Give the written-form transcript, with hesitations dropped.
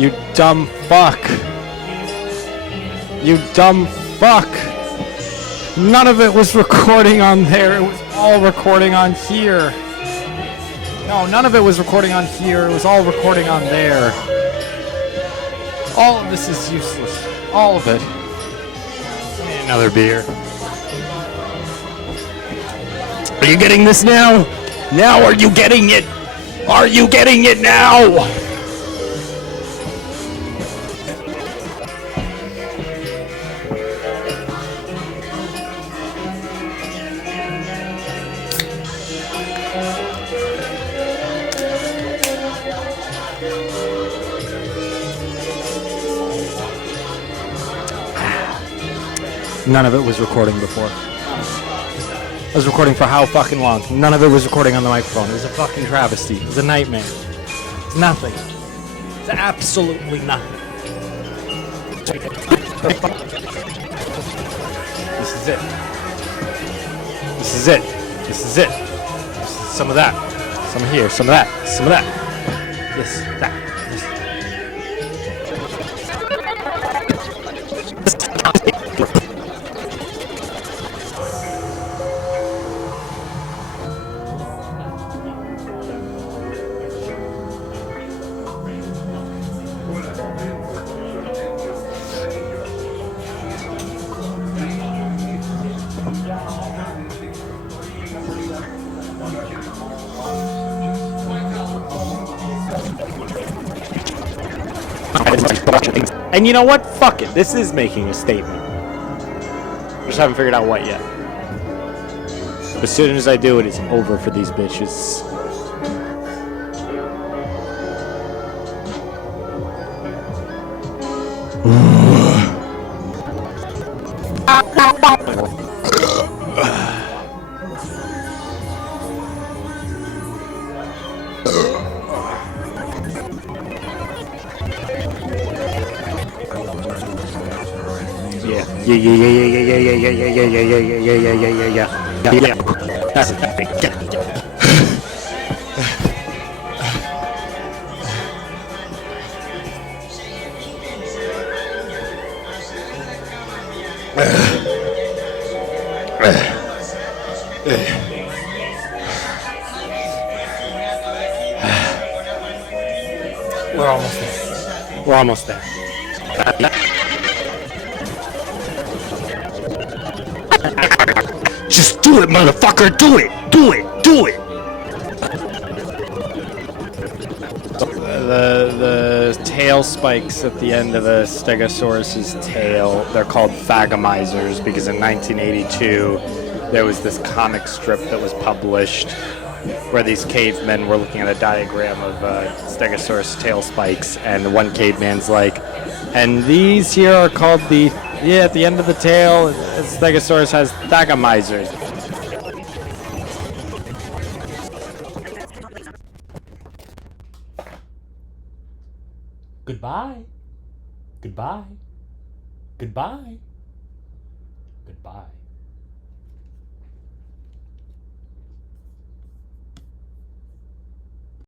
You dumb fuck. You dumb fuck. None of it was recording on there. It was all recording on here. No, none of it was recording on here. It was all recording on there. All of this is useless. All of it. I need another beer. Are you getting this now? Now are you getting it? Are you getting it now? None of it was recording before. I was recording for how fucking long? None of it was recording on the microphone. It was a fucking travesty. It was a nightmare. It's nothing. It's absolutely nothing. This is it. This is it. This is it. This is some of that. Some here. Some of that. Some of that. This. That. This. And you know what? Fuck it. This is making a statement. Just haven't figured out what yet. But as soon as I do it, it's over for these bitches. Yeah. That's the thing. We're almost there. We're almost there. Just do it, motherfucker! Do it! Do it! Do it! The tail spikes at the end of a Stegosaurus's tail, they're called phagomizers because in 1982 there was this comic strip that was published where these cavemen were looking at a diagram of Stegosaurus tail spikes, and one caveman's like, and these here are called at the end of the tail, Stegosaurus has phagomizers. Goodbye. Goodbye. Goodbye. Goodbye.